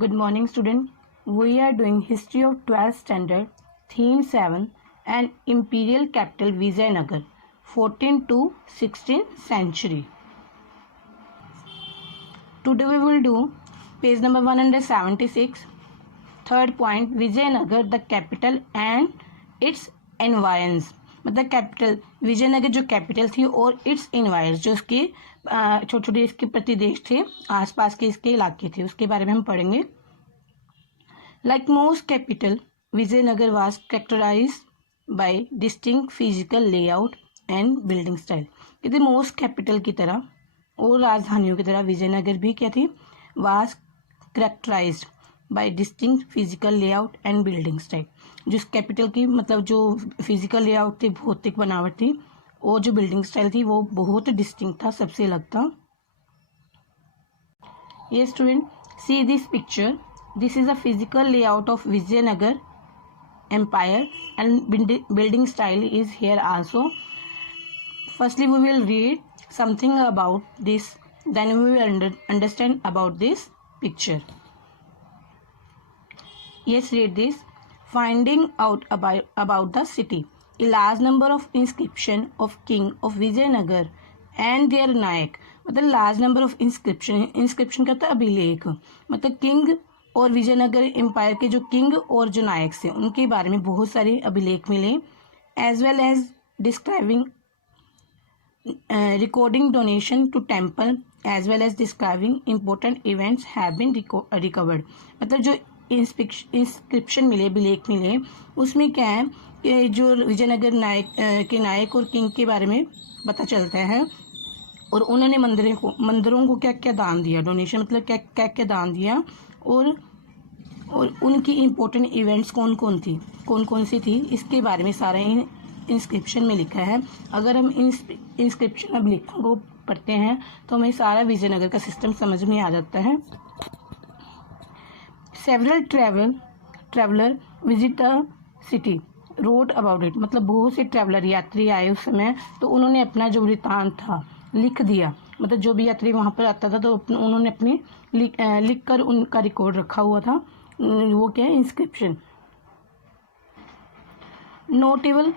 Good morning, student. We are doing History of 12th Standard, Theme 7 and Imperial Capital Vijayanagar, 14th to 16th century. Today we will do page number 176. Third point, Vijayanagar, the capital and its environs. मतलब capital Vijayanagar जो capital थी और it's इन्वायर्स जो इसके छोटे छोटे इसके प्रतिदेश थे, आसपास के इसके इलाके थे, उसके बारे में हम पढ़ेंगे. Like most capital Vijayanagara was characterised by distinct physical layout and building style. कहते मोस्ट कैपिटल की तरह और राजधानियों की तरह विजयनगर भी क्या थी, was characterised by distinct physical layout and building style. जिस कैपिटल की मतलब जो फिजिकल लेआउट थी, भौतिक बनावट थी, और जो बिल्डिंग स्टाइल थी वो बहुत डिस्टिंक्ट था, सबसे अलग था. ये student see this picture. This is a physical layout of Vijayanagara empire and building style is here also. Firstly we will read something about this, then we will understand about this picture. Yes, read this. Finding out about the city. A large number of inscription of king of Vijayanagar and their नायक. मतलब large number of inscription का था अभिलेख. मतलब king और Vijayanagar empire के जो king और जो नायक थे उनके बारे में बहुत सारे अभिलेख मिले. As well as describing recording donation to temple as well as describing important events have been recovered. मतलब जो इंस्क्रिप्शन मिले, अभिलेख मिले, उसमें क्या है कि जो विजयनगर नायक और किंग के बारे में पता चलता है, और उन्होंने मंदिरों को क्या क्या दान दिया, डोनेशन मतलब क्या क्या क्या दान दिया, और उनकी इम्पोर्टेंट इवेंट्स कौन कौन सी थी, इसके बारे में सारा इंस्क्रिप्शन में लिखा है. अगर हम इंस्क्रिप्शन अभिलेखों को पढ़ते हैं तो हमें सारा विजयनगर का सिस्टम समझ में आ जाता है. Several traveler visit the city, wrote about it. मतलब बहुत से ट्रैवलर यात्री आए उस समय, तो उन्होंने अपना जो वृत्तांत था लिख दिया. मतलब जो भी यात्री वहाँ पर आता था तो उन्होंने अपने लिख कर उनका रिकॉर्ड रखा हुआ था. वो क्या है, inscription. Notable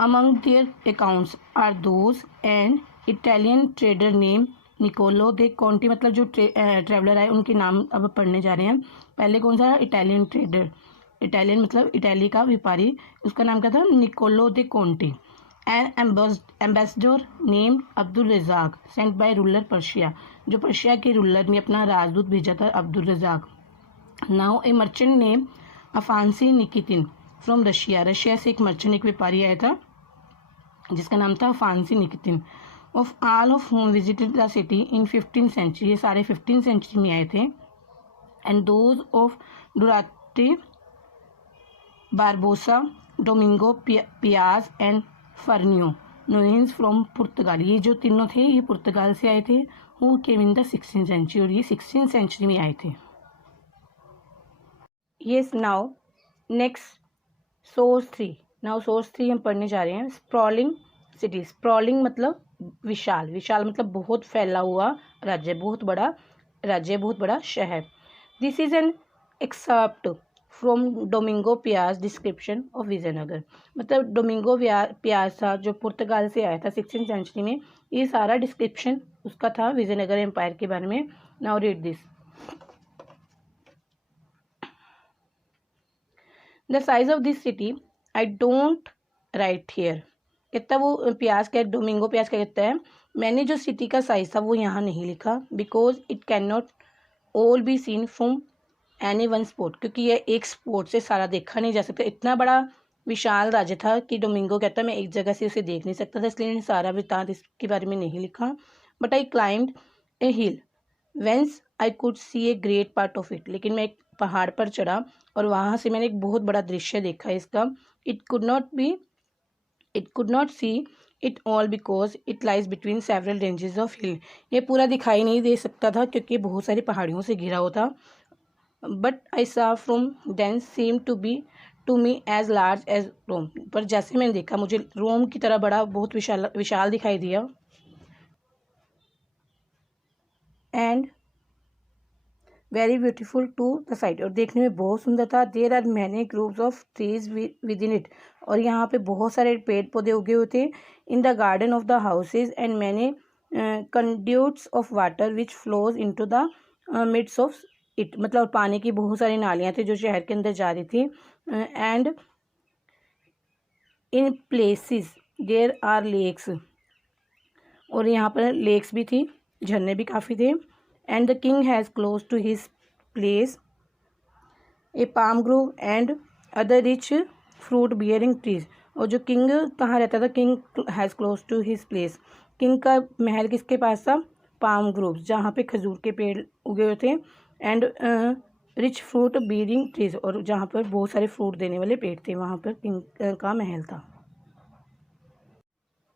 among their accounts are those and Italian trader named Niccolo de Conti. मतलब जो ट्रैवलर आए उनके नाम अब पढ़ने जा रहे हैं. पहले कौन सा, इटालियन ट्रेडर, इटालियन मतलब इटाली का व्यापारी, उसका नाम क्या था, Niccolo de Conti. And ambassador named Abdul Razzaq sent by ruler Persia. जो पर्शिया के रूलर ने अपना राजदूत भेजा था, Abdul Razzaq. Now a merchant name Afanasy Nikitin from Russia से एक मर्चेंट, एक व्यापारी आया था जिसका नाम था अफांसी Nikitin. of all of whom visited the city in 15th century. ये सारे 15th century में आए थे. and those of Duarte, Barbosa, Domingo Piaz and Fernio Noyes from Portugal. ये जो तीनों थे ये पुर्तगाल से आए थे. who came in the 16th century, और ये 16th century में आए थे. yes, now next source 3. now source 3 हम पढ़ने जा रहे हैं. sprawling city. स्प्रॉलिंग मतलब विशाल मतलब बहुत फैला हुआ राज्य, बहुत बड़ा राज्य, बहुत बड़ा शहर. This is an excerpt from Domingo Paes description of Vijayanagara. मतलब डोमिंगो पियाज था जो पुर्तगाल से आया था 16th सेंचुरी में. ये सारा डिस्क्रिप्शन उसका था विजयनगर एम्पायर के बारे में. Now read this. The size of this city I don't write here. कहता वो प्याज का, डोमिंगो प्याज का कहता है, मैंने जो सिटी का साइज था वो यहाँ नहीं लिखा. Because it can not all be seen from any one spot. क्योंकि ये एक स्पॉट से सारा देखा नहीं जा सकता. इतना बड़ा विशाल राज्य था कि डोमिंगो कहता मैं एक जगह से उसे देख नहीं सकता था, इसलिए सारा वृत्तांत इसके बारे में नहीं लिखा. But I climbed a hill whence I could see a great part of it. लेकिन मैं एक पहाड़ पर चढ़ा और वहाँ से मैंने एक बहुत बड़ा दृश्य देखा इसका. It could not see it all because it lies between several ranges of hill. ये पूरा दिखाई नहीं दे सकता था क्योंकि बहुत सारी पहाड़ियों से घिरा हुआ था. But I saw from thence seemed to be to me as large as Rome. पर जैसे मैंने देखा मुझे रोम की तरह बड़ा, बहुत विशाल दिखाई दिया. And very beautiful to the side, और देखने में बहुत सुंदर था। There are many groups of trees within it, और यहाँ पे बहुत सारे पेड़ पौधे उगे हुए थे। In the garden of the houses and many conduits of water which flows into the midst of it, मतलब पानी की बहुत सारी नालियाँ थी जो शहर के अंदर जा रही थी। And in places there are lakes, और यहाँ पर लेक्स भी थी, झरने भी काफ़ी थे। And the king has close to his place a palm grove and other rich fruit bearing trees, और जो किंग कहाँ रहता था, king has close to his place, king का महल किसके पास था, पाम ग्रोव, जहाँ पे खजूर के पेड़ उगे हुए थे। And rich fruit bearing trees, और जहाँ पर बहुत सारे फ्रूट देने वाले पेड़ थे, वहाँ पर किंग का महल था।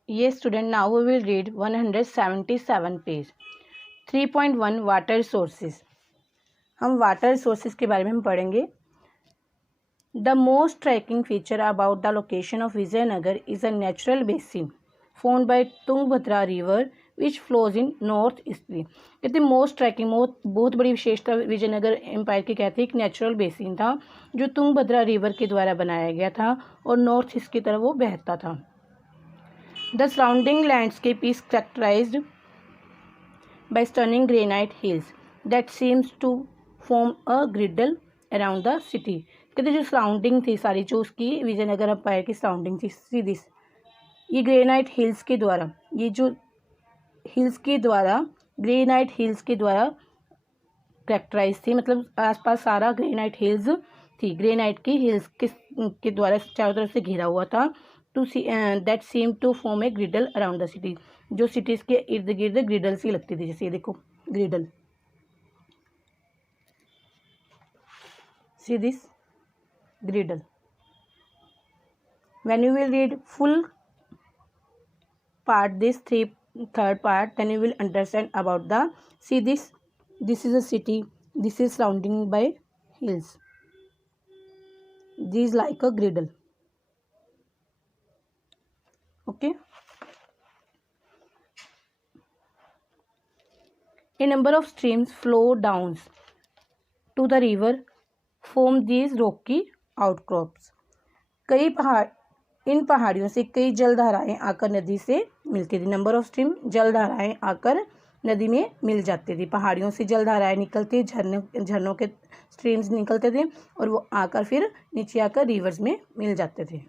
ये student now we will read 177 page. 3.1 water sources, हम वाटर सोर्सेज के बारे में हम पढ़ेंगे। The most striking feature about the location of Vijayanagara is a natural basin formed by Tungabhadra river which flows in north eastly. कहते मोस्ट स्ट्राइकिंग, बहुत बड़ी विशेषता विजयनगर एम्पायर की कहते हैं एक नेचुरल बेसिन था जो तुंगभद्रा रिवर के द्वारा बनाया गया था और नॉर्थ ईस्ट की तरफ वो बहता था। The surrounding landscape is characterised by stunning granite hills that seems to form a girdle around the city। कहते जो सराउंडिंग थी सारी, जो उसकी विजयनगर एम्पायर की सराउंडिंग थी सीधी, ये ग्रेनाइट हिल्स के द्वारा, ये जो हिल्स के द्वारा, ग्रेनाइट हिल्स के द्वारा कैरेक्टराइज थी, मतलब आसपास सारा ग्रेनाइट हिल्स थी, ग्रेनाइट की हिल्स के द्वारा चारों तरफ से घिरा हुआ था। To see that seem to form a girdle around the city, जो सिटीज़ के इर्द गिर्द ग्रिडल सी लगती थी, जैसे ये देखो ग्रिडल, see this ग्रिडल। When you will read full part this third part, then you will understand about the, see this is a city, this is surrounding by hills, this like a griddle, okay। A number of streams flow down to the river form these rocky outcrops। कई पहाड़, इन पहाड़ियों से कई जलधाराएं आकर नदी से मिलती थी। नंबर ऑफ स्ट्रीम, जलधाराएं आकर नदी में मिल जाती थी। पहाड़ियों से जलधाराएं निकलती, झरनों के स्ट्रीम्स निकलते थे और वो आकर फिर नीचे आकर रिवर्स में मिल जाते थे।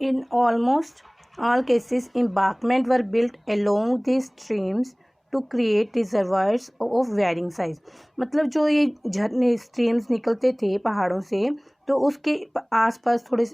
In almost all cases embankment were built along these streams to create reservoirs of varying size, मतलब जो ये झरने स्ट्रीम्स निकलते थे पहाड़ों से, तो उसके आसपास थोड़े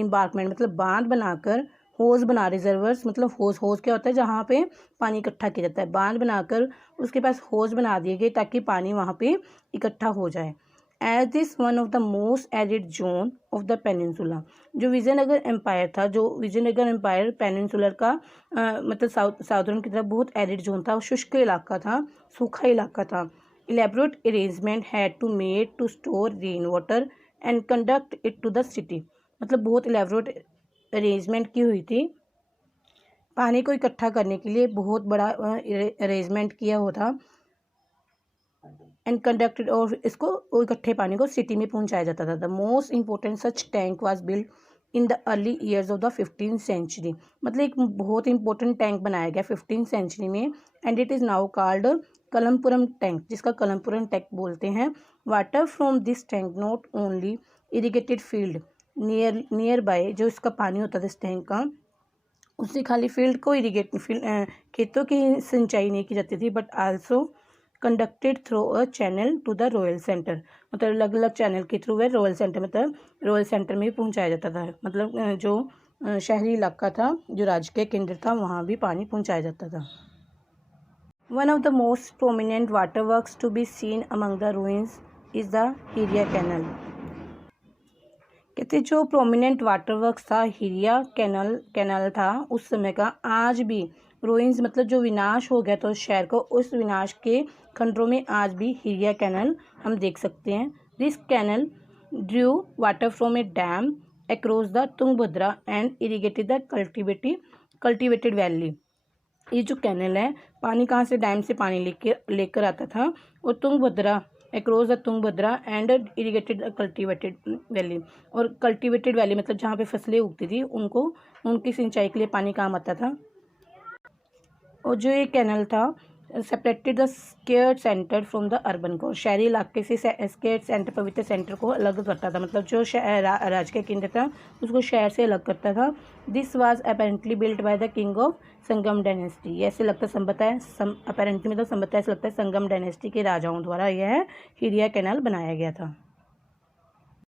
एम्बार्कमेंट मतलब बांध बनाकर, होज बना, रिजर्वर्स मतलब होज क्या होता है, जहाँ पे पानी इकट्ठा किया जाता है, बांध बनाकर उसके पास होज बना दिए गए ताकि पानी वहाँ पे इकट्ठा हो जाए। As this one of the most arid zone of the peninsula, जो विजयनगर एम्पायर था, जो विजयनगर एम्पायर पेनिनसुलर का मतलब साउदर्न की तरफ बहुत एरिड जोन था, शुष्क इलाका था, सूखा इलाका था। Elaborate arrangement had to made to store rain water and conduct it to the city, मतलब बहुत इलेबोरेट अरेंजमेंट की हुई थी, पानी को इकट्ठा करने के लिए बहुत बड़ा अरेंजमेंट किया हुआ था। एंड कंडक्टेड, और इसको इकट्ठे पानी को सिटी में पहुंचाया जाता था। The most important such tank was build in the early years of the 15th century, मतलब एक बहुत इंपॉर्टेंट टैंक बनाया गया 15th सेंचुरी में। And it is now called Kalampuram tank, जिसका कलमपुरम टैंक बोलते हैं। Water from this tank not only irrigated field nearby, जो इसका पानी होता था इस टैंक का, उससे खाली फील्ड को इरीगेट, खेतों की सिंचाई नहीं की जाती थी, but also conducted through a channel to the royal centre, मतलब अलग अलग चैनल के थ्रू है रॉयल सेंटर, मतलब रॉयल सेंटर में भी पहुंचाया जाता था, मतलब जो शहरी इलाका था, जो राजकीय केंद्र था, वहाँ भी पानी पहुंचाया जाता था। One of the most prominent water works to be seen among the ruins is the Hiriya canal. कहते जो प्रोमिनेंट वाटर वर्क्स था, हिरिया कैनल था उस समय का, आज भी रूइंस मतलब जो विनाश हो गया था उस शहर को, उस विनाश के खंडरों में आज भी हिरिया कैनल हम देख सकते हैं। This canal drew water from a dam across the Tungabhadra and irrigated the cultivated valley. ये जो कैनल है, पानी कहाँ से, डैम से पानी लेकर आता था और Tungabhadra across the Tungabhadra and irrigated cultivated valley. और कल्टीवेटेड वैली मतलब जहाँ पे फसलें उगती थी उनकी सिंचाई के लिए पानी काम आता था। और जो ये कैनल था separated the scared centre from the urban core, शहरी इलाके से स्केर्ड सेंटर, पवित्र सेंटर को अलग करता था, मतलब जो राज्य का केंद्र था उसको शहर से अलग करता था। This was apparently built by the king of Sangam dynasty. ऐसे लगता संभवतः है अपेरेंटली मतलब संभवतः ऐसा लगता है संगम डायनेस्टी के राजाओं द्वारा यह हिरिया कैनाल बनाया गया था।